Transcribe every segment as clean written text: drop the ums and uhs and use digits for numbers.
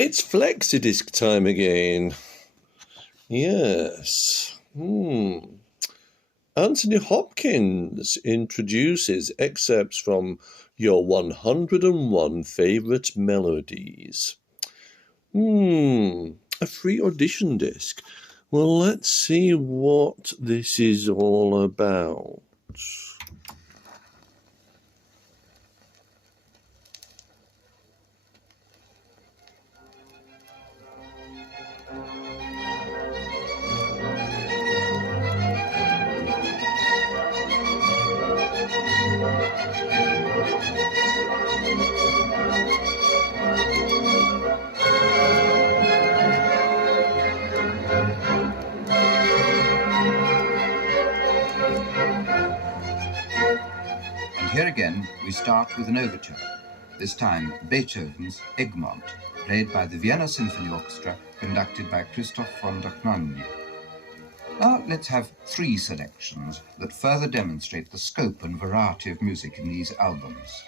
It's flexi-disc time again. Yes. Anthony Hopkins introduces excerpts from your 101 favourite melodies. A free audition disc. Well, let's see what this is all about. And here again we start with an overture, this time Beethoven's Egmont, played by the Vienna Symphony Orchestra, conducted by Christoph von Dohnanyi. Now let's have three selections that further demonstrate the scope and variety of music in these albums.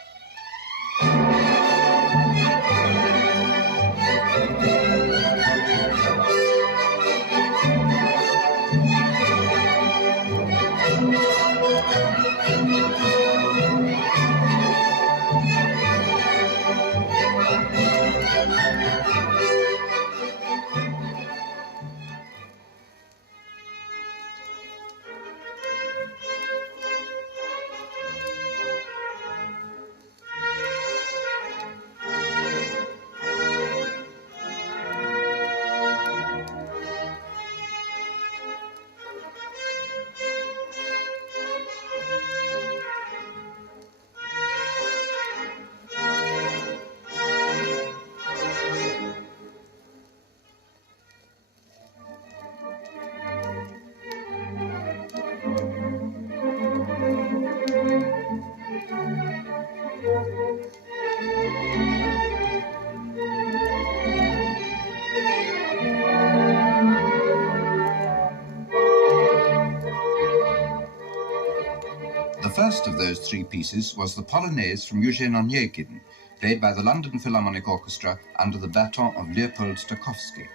The first of those three pieces was the Polonaise from Eugene Onegin, played by the London Philharmonic Orchestra under the baton of Leopold Stokowski.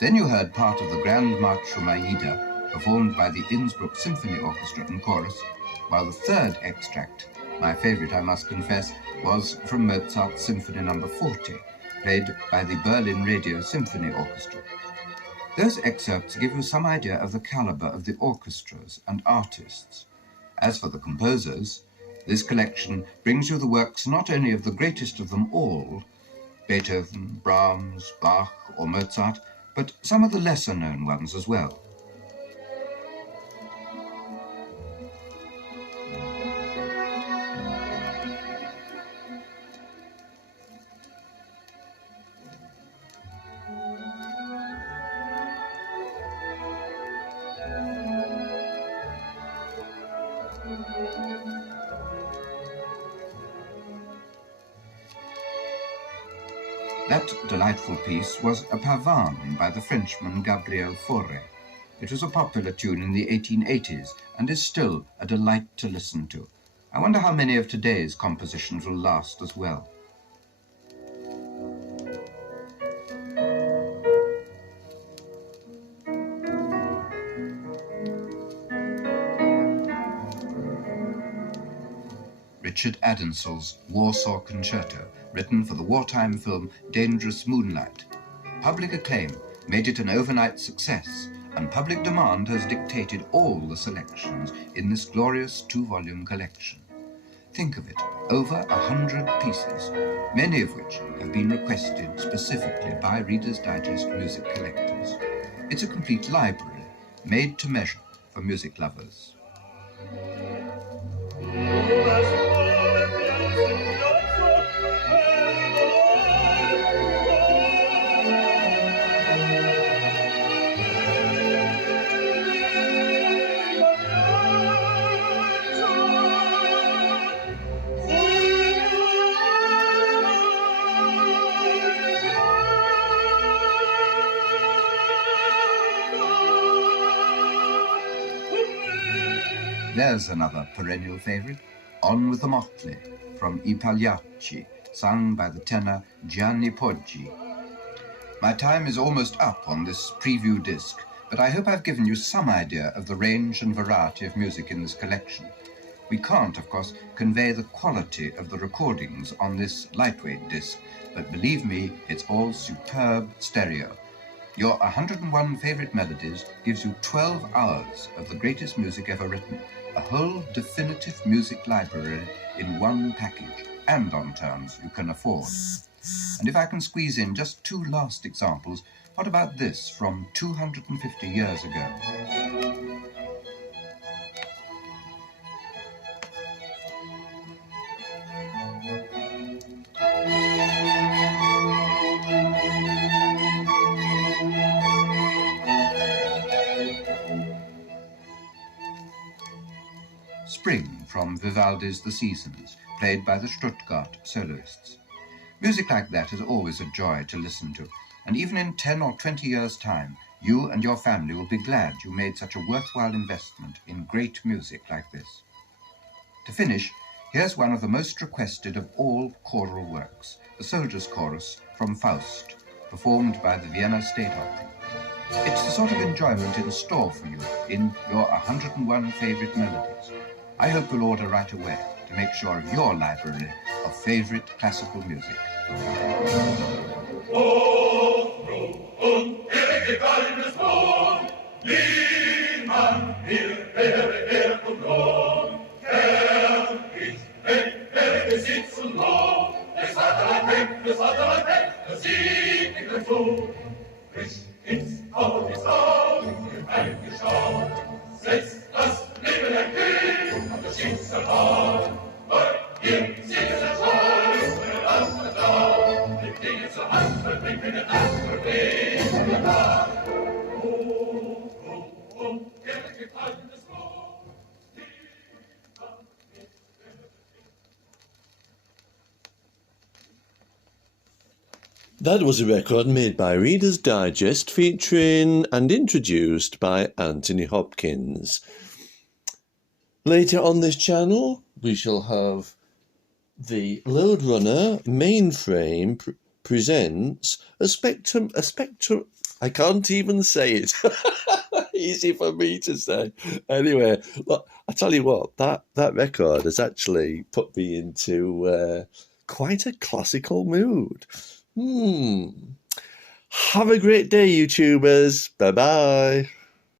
Then you heard part of the Grand March from Aida, performed by the Innsbruck Symphony Orchestra and Chorus, while the third extract, my favourite I must confess, was from Mozart's Symphony No. 40, played by the Berlin Radio Symphony Orchestra. Those excerpts give you some idea of the calibre of the orchestras and artists. As for the composers, this collection brings you the works not only of the greatest of them all, Beethoven, Brahms, Bach or Mozart, but some of the lesser-known ones as well. That delightful piece was a pavane by the Frenchman Gabriel Fauré. It was a popular tune in the 1880s and is still a delight to listen to. I wonder how many of today's compositions will last as well. Richard Addinsell's Warsaw Concerto, written for the wartime film Dangerous Moonlight. Public acclaim made it an overnight success, and public demand has dictated all the selections in this glorious two-volume collection. Think of it, over 100 pieces, many of which have been requested specifically by Reader's Digest music collectors. It's a complete library, made to measure for music lovers. There's another perennial favourite, On with the Motley, from I Pagliacci, sung by the tenor Gianni Poggi. My time is almost up on this preview disc, but I hope I've given you some idea of the range and variety of music in this collection. We can't, of course, convey the quality of the recordings on this lightweight disc, but believe me, it's all superb stereo. Your 101 Favorite Melodies gives you 12 hours of the greatest music ever written, a whole definitive music library in one package, and on terms you can afford. And if I can squeeze in just two last examples, what about this from 250 years ago? Spring from Vivaldi's The Seasons, played by the Stuttgart soloists. Music like that is always a joy to listen to, and even in 10 or 20 years' time, you and your family will be glad you made such a worthwhile investment in great music like this. To finish, here's one of the most requested of all choral works, the Soldiers' Chorus from Faust, performed by the Vienna State Opera. It's the sort of enjoyment in store for you in your 101 Favorite Melodies. I hope you'll order right away to make sure of your library of favorite classical music. That was a record made by Reader's Digest, featuring and introduced by Anthony Hopkins. Later on this channel, we shall have the Lode Runner Mainframe presents a Spectrum, I can't even say it. Easy for me to say. Anyway, look, I tell you what, that record has actually put me into quite a classical mood. Have a great day, YouTubers. Bye-bye.